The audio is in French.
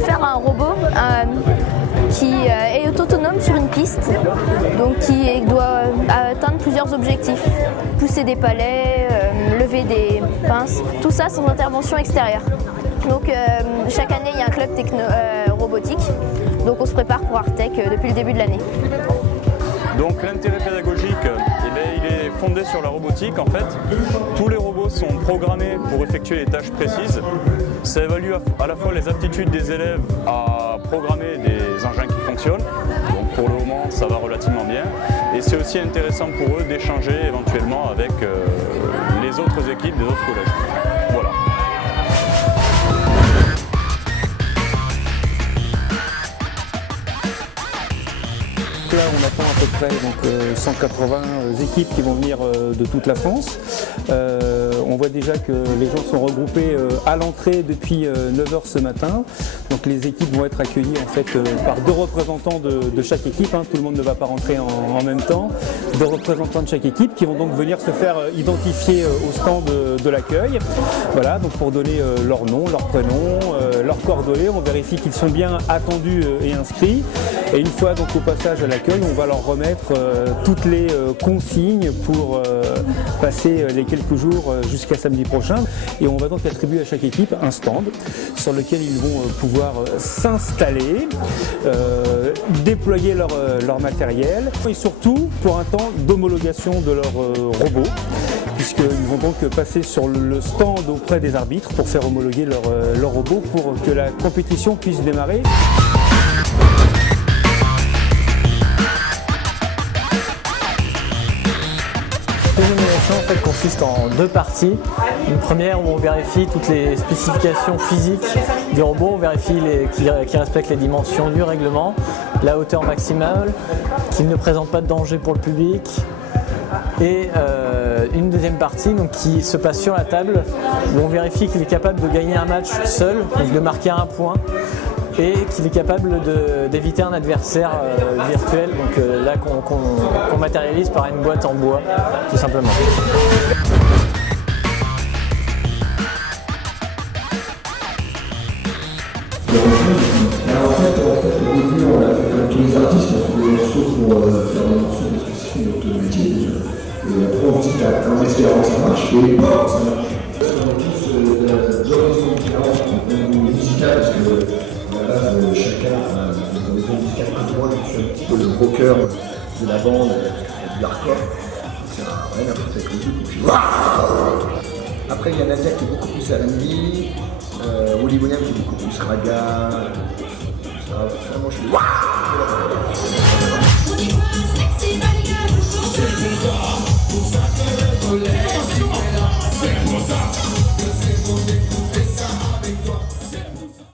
de faire un robot qui est autonome sur une piste, donc qui doit atteindre plusieurs objectifs. Pousser des palets, lever des pinces, tout ça sans intervention extérieure. Donc chaque année il y a un club robotique, donc on se prépare pour Artec depuis le début de l'année. Donc l'intérêt pédagogique, il est fondé sur la robotique en fait. Tous les robots sont programmés pour effectuer les tâches précises. Ça évalue à la fois les aptitudes des élèves à programmer des engins qui fonctionnent. Donc pour le moment ça va relativement bien. Et c'est aussi intéressant pour eux d'échanger éventuellement avec les autres équipes des autres collèges. Voilà. Là, on attend à peu près donc, 180 équipes qui vont venir de toute la France. On voit déjà que les gens sont regroupés à l'entrée depuis 9h ce matin. Donc les équipes vont être accueillies en fait, par 2 représentants de chaque équipe. Tout le monde ne va pas rentrer en même temps. 2 représentants de chaque équipe qui vont donc venir se faire identifier au stand de l'accueil. Voilà, donc pour donner leur nom, leur prénom, leurs coordonnées. On vérifie qu'ils sont bien attendus et inscrits. Et une fois donc au passage à l'accueil, on va leur remettre toutes les consignes pour passer les quelques jours jusqu'à samedi prochain. Et on va donc attribuer à chaque équipe un stand sur lequel ils vont pouvoir s'installer, déployer leur matériel et surtout pour un temps d'homologation de leur robot, puisqu'ils vont donc passer sur le stand auprès des arbitres pour faire homologuer leur robot pour que la compétition puisse démarrer. L'élimination en fait, consiste en 2 parties. Une première où on vérifie toutes les spécifications physiques du robot, on vérifie qu'il respecte les dimensions du règlement, la hauteur maximale, qu'il ne présente pas de danger pour le public. Et une deuxième partie donc, qui se passe sur la table où on vérifie qu'il est capable de gagner un match seul, donc de marquer un point, et qu'il est capable d'éviter un adversaire virtuel, donc là qu'on matérialise par une boîte en bois, tout simplement. En fait, au début, on a fait comme tous les artistes, on fait des morceaux pour faire des morceaux spécifiques de notre métier déjà. Et après, on se dit qu'en espérant que ça marche, et ça marche. On a tous des horizons différents au niveau musical, parce que chacun a des horizons musicales que moi, je suis un petit peu le rocker de la bande, du hardcore. C'est rien à foutre avec le truc, et puis waouh. Après, il y a Nadia qui est beaucoup plus R&B. Willy William qui est beaucoup plus raga, moi je suis waouh.